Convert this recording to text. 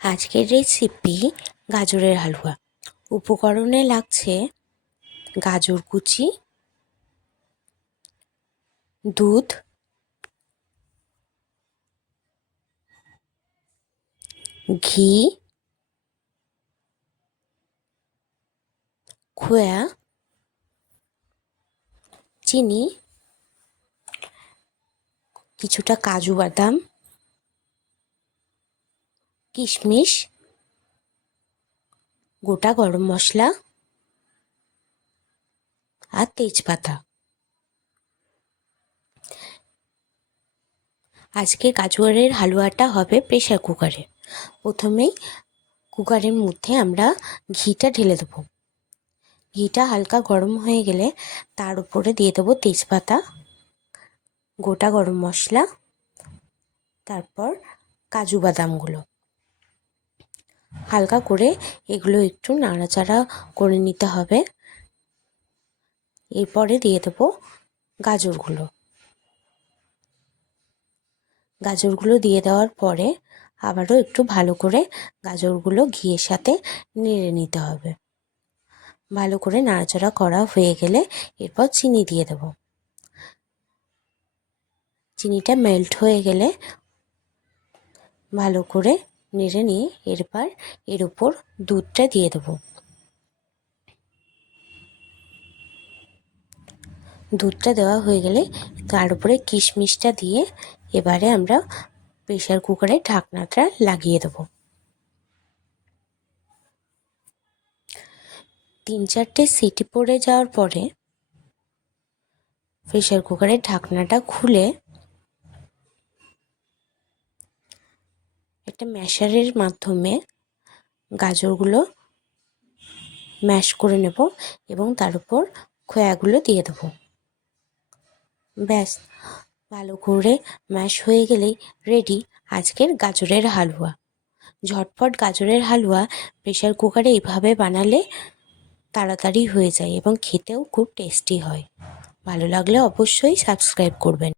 আজকের রেসিপি গাজরের হালুয়া। উপকরণে লাগছে গাজর কুচি, দুধ, ঘি, খোয়া, চিনি, কিছুটা কাজু বাদাম, কিশমিশ, গোটা গরম মশলা আর তেজপাতা। আজকে গাজরের হালুয়াটা হবে প্রেশার কুকারে। প্রথমেই কুকারের মধ্যে আমরা ঘিটা ঢেলে দেবো। ঘিটা হালকা গরম হয়ে গেলে তার উপরে দিয়ে দেবো তেজপাতা, গোটা গরম মশলা, তারপর কাজু বাদামগুলো। হালকা করে এগুলো একটু নাড়াচাড়া করে নিতে হবে। এরপরে দিয়ে দেবো গাজরগুলো দিয়ে দেওয়ার পরে আবারও একটু ভালো করে গাজরগুলো ঘিয়ের সাথে নেড়ে নিতে হবে। ভালো করে নাড়াচাড়া করা হয়ে গেলে এরপর চিনি দিয়ে দেবো। চিনিটা মেল্ট হয়ে গেলে ভালো করে নেড়ে নিয়ে এরপর এর উপর দুধটা দিয়ে দেবো। দুধটা দেওয়া হয়ে গেলে তার উপরে কিশমিশটা দিয়ে এবারে আমরা প্রেশার কুকারে ঢাকনাটা লাগিয়ে দেবো। 3-4টে সিটি পড়ে যাওয়ার পরে প্রেশার কুকারের ঢাকনাটা খুলে একটা ম্যাশারের মাধ্যমে গাজরগুলো ম্যাশ করে নেব এবং তার উপর খোয়াগুলো দিয়ে দেবো। ব্যাস, ভালো করে ম্যাশ হয়ে গেলেই রেডি আজকের গাজরের হালুয়া। ঝটপট গাজরের হালুয়া প্রেশার কুকারে এইভাবে বানালে তাড়াতাড়ি হয়ে যায় এবং খেতেও খুব টেস্টি হয়। ভালো লাগলে অবশ্যই সাবস্ক্রাইব করবেন।